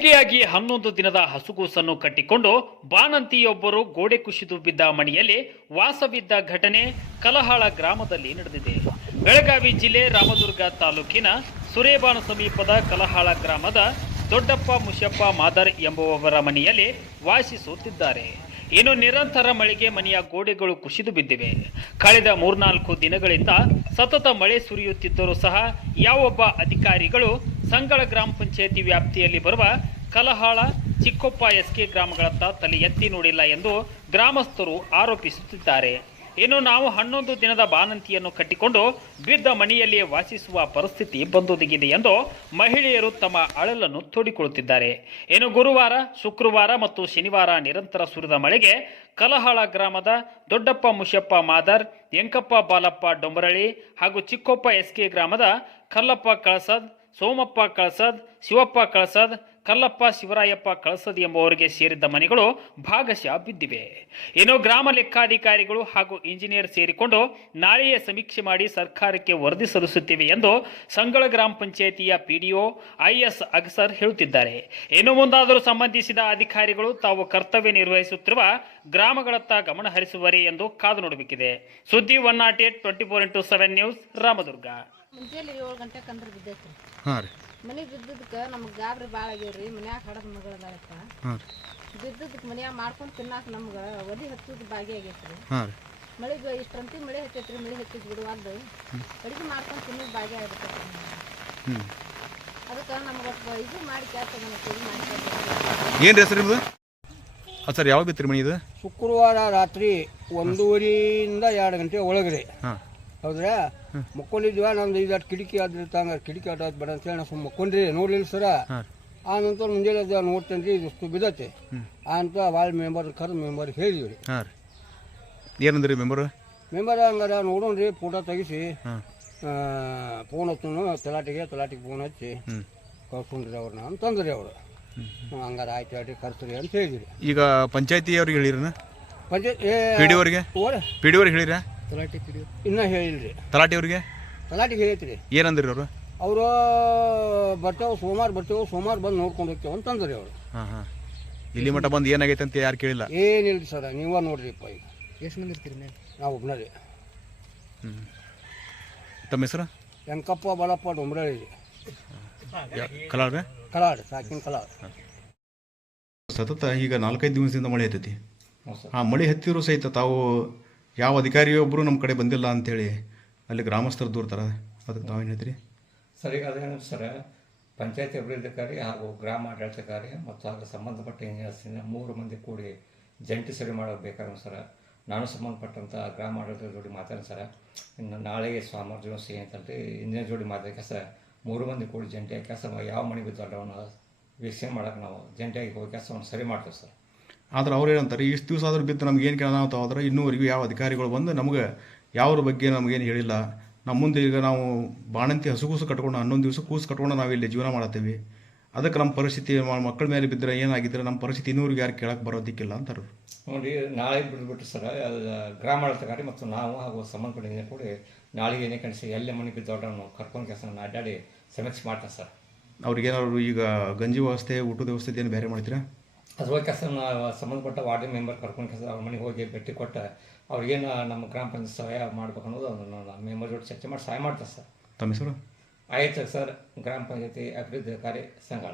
ಏಳಿಗೆಯಾಗಿ ಹನ್ನೊಂದು ದಿನದ ಹಸುಗೂಸನ್ನು ಕಟ್ಟಿಕೊಂಡು ಬಾಣಂತಿಯೊಬ್ಬರು ಗೋಡೆ ಕುಸಿದು ಬಿದ್ದ ಮನೆಯಲ್ಲಿ ವಾಸವಿದ್ದ ಘಟನೆ ಕಲಹಾಳ ಗ್ರಾಮದಲ್ಲಿ ನಡೆದಿದೆ. ಬೆಳಗಾವಿ ಜಿಲ್ಲೆ ರಾಮದುರ್ಗ ತಾಲೂಕಿನ ಸುರೇಬಾನ ಸಮೀಪದ ಕಲಹಾಳ ಗ್ರಾಮದ ದೊಡ್ಡಪ್ಪ ಮುಷಪ್ಪ ಮಾದರ್ ಎಂಬುವವರ ಮನೆಯಲ್ಲಿ ವಾಸಿಸುತ್ತಿದ್ದಾರೆ. ಇನ್ನು ನಿರಂತರ ಮಳೆಗೆ ಮನೆಯ ಗೋಡೆಗಳು ಕುಸಿದು ಬಿದ್ದಿವೆ ಕಳೆದ ಮೂರ್ನಾಲ್ಕು ದಿನಗಳಿಂದ ಸತತ ಮಳೆ ಸುರಿಯುತ್ತಿದ್ದರೂ ಸಹ ಯಾವೊಬ್ಬ ಅಧಿಕಾರಿಗಳು ಸಂಗಳ ಗ್ರಾಮ ಪಂಚಾಯತಿ ವ್ಯಾಪ್ತಿಯಲ್ಲಿ ಬರುವ ಕಲಹಾಳ ಚಿಕ್ಕೊಪ್ಪ ಎಸ್ಕೆ ಗ್ರಾಮಗಳತ್ತ ತಲೆ ಎತ್ತಿ ನೋಡಿಲ್ಲ ಎಂದು ಗ್ರಾಮಸ್ಥರು ಆರೋಪಿಸುತ್ತಿದ್ದಾರೆ. ಇನ್ನು ನಾವು ಹನ್ನೊಂದು ದಿನದ ಬಾನಂತಿಯನ್ನು ಕಟ್ಟಿಕೊಂಡು ಬಿದ್ದ ಮನೆಯಲ್ಲಿಯೇ ವಾಸಿಸುವ ಪರಿಸ್ಥಿತಿ ಬಂದೊದಗಿದೆ ಎಂದು ಮಹಿಳೆಯರು ತಮ್ಮ ಅಳಲನ್ನು ತೋಡಿಕೊಳ್ಳುತ್ತಿದ್ದಾರೆ. ಇನ್ನು ಗುರುವಾರ, ಶುಕ್ರವಾರ ಮತ್ತು ಶನಿವಾರ ನಿರಂತರ ಸುರಿದ ಮಳೆಗೆ ಕಲಹಾಳ ಗ್ರಾಮದ ದೊಡ್ಡಪ್ಪ ಮುಷಪ್ಪ ಮಾದರ್ ಎಂಕಪ್ಪ ಬಾಲಪ್ಪ ಡೊಂಬರಳಿ ಹಾಗೂ ಚಿಕ್ಕೊಪ್ಪ ಎಸ್ಕೆ ಗ್ರಾಮದ ಕಲ್ಲಪ್ಪ ಕಳಸದ್ ಸೋಮಪ್ಪ ಕಳಸದ್ ಶಿವಪ್ಪ ಕಳಸದ್ ಕಲ್ಲಪ್ಪ ಶಿವರಾಯಪ್ಪ ಕಳಸದಿ ಎಂಬುವರಿಗೆ ಸೇರಿದ್ದ ಮನೆಗಳು ಭಾಗಶಃ ಬಿದ್ದಿವೆ. ಇನ್ನು ಗ್ರಾಮ ಲೆಕ್ಕಾಧಿಕಾರಿಗಳು ಹಾಗೂ ಇಂಜಿನಿಯರ್ ಸೇರಿಕೊಂಡು ನಾಳೆಯೇ ಸಮೀಕ್ಷೆ ಮಾಡಿ ಸರ್ಕಾರಕ್ಕೆ ವರದಿ ಸಲ್ಲಿಸುತ್ತಿವೆ ಎಂದು ಸಂಗಳ ಗ್ರಾಮ ಪಂಚಾಯಿತಿಯ ಪಿಡಿಒ ಐಎಸ್ ಅಗಸರ್ ಹೇಳುತ್ತಿದ್ದಾರೆ. ಇನ್ನು ಮುಂದಾದರೂ ಸಂಬಂಧಿಸಿದ ಅಧಿಕಾರಿಗಳು ತಾವು ಕರ್ತವ್ಯ ನಿರ್ವಹಿಸುತ್ತಿರುವ ಗ್ರಾಮಗಳತ್ತ ಗಮನ ಹರಿಸುವರೇ ಎಂದು ಕಾದು ನೋಡಬೇಕಿದೆ. ಸುದ್ದಿ one not eight twenty four into seven news Ramdurg. ಮುಂಜಾನೆ ಏಳು ಗಂಟೆ ಅಂದ್ರೆ ಬಿದ್ದೈತೆ ಹಾಂ ರೀ. ಮನೆಗೆ ಬಿದ್ದದಕ್ಕೆ ನಮ್ಗೆ ಗಾಬರಿ ಭಾಳ ಆಗ್ಯಾವ್ರಿ ಮನ್ಯಾಗ ಹಡದ ಮಗಳ ಹಾಂ ರೀ. ಬಿದ್ದದಕ್ಕೆ ಮನ್ಯಾಗ ಮಾಡ್ಕೊಂಡು ತಿನ್ನಾಕ ನಮ್ಗೆ ಒದಿ ಹಚ್ಚೋದು ಬಾಗಿ ಆಗೈತ್ರಿ ಹಾಂ ರೀ. ಮಳೆ ಇಷ್ಟಂತಿ ಮಳೆ ಹತ್ತೈತ್ರಿ ಮಳೆ ಹಚ್ಚಿದ್ ಬಿಡುವಾದ್ದು ಅಡಿಗೆ ಮಾಡ್ಕೊಂಡು ತಿನ್ನೋದು ಬಾಗಿ ಆಗುತ್ತೆ ಹ್ಞೂ ಅದಕ್ಕೆ ನಮ್ಗೆ ಇದು ಮಾಡಿ ಕೆಲಸ ನಮಗೆ ಇದು ಮಾಡಿ ಏನು ರೀ ಹೆಸರು ನಿಮ್ಮದು ಹಾಂ ಸರ್ ಯಾವಾಗ ಬಿತ್ತು ರೀ ಮನೆ ಇದು? ಶುಕ್ರವಾರ ರಾತ್ರಿ ಒಂದೂವರೆಯಿಂದ ಎರಡು ಗಂಟೆ ಒಳಗ್ರಿ ಹಾಂ. ಹೌದ್ರಾ? ಮಕ್ಕೊಂಡಿದ್ವ ನಮ್ದು ಇದು ಕಿಟಕಿ ಆದ್ರೆ ತಂಗ ಕಿಟಕಿ ಆಟ ಬೇಡ ಅಂತ ಹೇಳಿ ನಾವು ಸುಮ್ಮನೆ ಮಕ್ಕೊಂಡ್ರಿ ನೋಡ್ಲಿಲ್ಲ ಸರ. ಆ ನಂತರ ಮುಂಜಾನೆ ಅದು ನೋಡ್ತೇನೆ ರೀ ಇದಿಷ್ಟು ಬಿದ್ದೈತೆ. ಆ ಅಂತ ವಾಲ್ ಮೆಂಬರ್ ಕರೆದು ಮೆಂಬರ್ ಹೇಳಿದ್ವಿ ರೀ. ಹಾಂ ರೀ. ಏನಂದ್ರಿ ಮೆಂಬರ್? ಮೆಂಬರ್ ಹಂಗಾರ ನೋಡೋಣ್ರಿ ಫೋಟೋ ತೆಗಿಸಿ. ಫೋನ್ ಹಚ್ಚನು ತಲಾಟಿಗೆ ತಲಾಟಿಗೆ ಫೋನ್ ಹಚ್ಚಿ. ಕರ್ಕೊಂಡ್ರಿ ಅವ್ರನ್ನ ಅಂತಂದ್ರಿ ಅವರು. ಹಂಗಾರ ಆಯ್ತು ಆಯ್ತು ಕರ್ಸ್ರಿ ಅಂತ ಹೇಳಿದ್ರಿ ಈಗ ಪಂಚಾಯತಿ ಅವ್ರಿಗೆ ಹೇಳಿರ ಪಂಚಾಯತ್ ಪಿ ಡಿ ಅವ್ರಿಗೆ ಪಿ ಡಿ ಅವ್ರಿಗೆ ಹೇಳಿರ? ಇನ್ನೂ ಹೇಳಿಲ್ರಿ. ತಲಾಟಿ ಅವ್ರಿಗೆ? ತಲಾಟಿಗೆ ಹೇಳೈತ್ರಿ. ಏನಂದ್ರಿ ಅವರು? ಅವರು ಬರ್ತೇವೆ ಸೋಮವಾರ ಬರ್ತೇವೆ ಸೋಮವಾರ ಬಂದು ನೋಡ್ಕೊಂಡು ಹೋಗ್ತೇವೆ ಅಂತಂದ್ರಿ ಅವರು. ಹಾಂ ಹಾಂ. ಇಲ್ಲಿ ಮಟ್ಟ ಬಂದು ಏನಾಗೈತೆ ಅಂತ ಯಾರು ಕೇಳಿಲ್ಲ? ಏನಿಲ್ಲ ಸರ್ ನೀವ ನೋಡ್ರಿಪ್ಪ ಈಗ. ಎಷ್ಟು ಮಂದಿ ಇರ್ತೀರಿ ನಾವು? ಒಬ್ಬನೇ ಹ್ಞೂ ತಮ್ಮ ಹೆಸರು? ಎಂಕಪ್ಪ ಬಾಳಪ್ಪ ಡೊಂಬ್ರಳ್ಳಿ ಕಲಾಡ್ ರೀ ಕಲಾಡ್ ಸಾಕಿನ ಕಲಾಡ್. ಸತತ ಈಗ ನಾಲ್ಕೈದು ದಿವಸದಿಂದ ಮಳೆ ಹತ್ತೈತಿ. ಆ ಮಳೆ ಹತ್ತಿದ್ರು ಸಹಿತ ತಾವು ಯಾವ ಅಧಿಕಾರಿಯೊಬ್ಬರು ನಮ್ಮ ಕಡೆ ಬಂದಿಲ್ಲ ಅಂಥೇಳಿ ಅಲ್ಲಿ ಗ್ರಾಮಸ್ಥರು ದೂರ್ತಾರೆ ಅದಕ್ಕೆ ತಾವೇನು ಹೇಳ್ತೀರಿ? ಸರ್ ಈಗ ಅದೇನು ಸರ್. ಪಂಚಾಯತಿ ಅಭಿವೃದ್ಧಿಕಾರಿ ಹಾಗೂ ಗ್ರಾಮ ಆಡಳಿತಕಾರಿ ಮತ್ತು ಹಾಗೂ ಸಂಬಂಧಪಟ್ಟ ಇಂಜಿನಿಯರ್ಸಿನ ಮೂರು ಮಂದಿ ಕೂಡಿ ಜಂಟಿ ಸಭೆ ಮಾಡಬೇಕಾದ್ರೆ ಸರ. ನಾನು ಸಂಬಂಧಪಟ್ಟಂಥ ಗ್ರಾಮ ಆಡಳಿತದ ಜೋಡಿ ಮಾತಾಡಿ ಸರ. ಇನ್ನು ನಾಳೆಗೆ ದಿವಸ ಏನಂತಂದ್ರೆ ಇಂಜಿನಿಯರ್ ಜೋಡಿ ಮಾತಾಡಿ ಸರ್ ಮೂರು ಮಂದಿ ಕೂಡಿ ಜಂಟಿಯಾಗಿ ಕೆಲಸ ಯಾವ ಮನೆ ಬಿದ್ದಲ್ಲ ವೀಕ್ಷಣೆ ಮಾಡೋಕೆ ನಾವು ಜಂಟಿಯಾಗಿ ಹೋಗಿ ಕೆಲಸವನ್ನು ಸರಿ ಮಾಡ್ತೇವೆ ಸರ್. ಆದ್ರೆ ಅವ್ರು ಏನಂತಾರೆ ಇಷ್ಟು ದಿವಸ ಆದರೂ ಬಿದ್ದು ನಮ್ಗೆ ಏನು ಕೇಳೋಣ ಅಂತ ಹೋದ್ರೆ ಇನ್ನೂವರೆಗೂ ಯಾವ ಅಧಿಕಾರಿಗಳು ಬಂದು ನಮಗೆ ಯಾವ್ರ ಬಗ್ಗೆ ನಮಗೇನು ಹೇಳಿಲ್ಲ. ನಮ್ಮ ಮುಂದೆ ಈಗ ನಾವು ಬಾಣಂತಿ ಹಸುಗೂಸು ಕಟ್ಕೊಂಡು ಹನ್ನೊಂದು ದಿವಸ ಕೂಸು ಕಟ್ಕೊಂಡು ನಾವು ಇಲ್ಲಿ ಜೀವನ ಮಾಡತ್ತೀವಿ. ಅದಕ್ಕೆ ನಮ್ಮ ಪರಿಸ್ಥಿತಿ ಮಕ್ಕಳ ಮೇಲೆ ಬಿದ್ದರೆ ಏನಾಗಿದ್ರೆ ನಮ್ಮ ಪರಿಸ್ಥಿತಿ ಇನ್ನೂರಿಗೆ ಯಾರು ಕೇಳಕ್ಕೆ ಬರೋದಿಕ್ಕಿಲ್ಲ ಅಂತಾರೆ. ನೋಡಿ ನಾಳೆ ಬಿಟ್ಬಿಟ್ಟು ಸರ್ ಅದು ಗ್ರಾಮ ಆಡಳಿತಾಧಿಕಾರಿ ಮತ್ತು ನಾವು ಹಾಗೂ ಸಂಬಂಧಪಟ್ಟ ಕೂಡ ಕೂಡಿ ನಾಳೆಗೆ ಏನೇ ಕಣಿಸಿ ಎಲ್ಲೇ ಮನೆ ಬಿದ್ದವ್ರನ್ನು ಕರ್ಕೊಂಡು ಕೆಲಸ ಅಡ್ಡಾಡಿ ಸಮೀಕ್ಷೆ ಮಾಡ್ತಾರೆ ಸರ್. ಅವ್ರಿಗೇನಾದ್ರು ಈಗ ಗಂಜಿ ವ್ಯವಸ್ಥೆ ಊಟದ ವ್ಯವಸ್ಥೆ ಏನು ಬೇರೆ ಮಾಡ್ತೀರಾ? ಅದ್ರ ಬಗ್ಗೆ ಕೆಲಸ ಸಂಬಂಧಪಟ್ಟ ವಾರ್ಡ್ ಮೆಂಬರ್ ಕರ್ಕೊಂಡು ಕೆಲಸ ಅವ್ರ ಮನೆಗೆ ಹೋಗಿ ಭೇಟಿ ಕೊಟ್ಟು ಅವ್ರಿಗೇನು ನಮ್ಮ ಗ್ರಾಮ ಪಂಚಾಯತ್ ಸಹಾಯ ಮಾಡ್ಬೇಕು ಅನ್ನೋದು ಅದನ್ನು ಮೆಂಬರ್ ಜೊತೆ ಚರ್ಚೆ ಮಾಡಿ ಸಹಾಯ ಮಾಡ್ತಾರೆ ಸರ್. ತಮ್ಮ ಹೆಸರು? ಆಯ್ತು ಸರ್ ಗ್ರಾಮ ಪಂಚಾಯತಿ ಅಭಿವೃದ್ಧಿ ಕಾರ್ಯ ಸಂಘ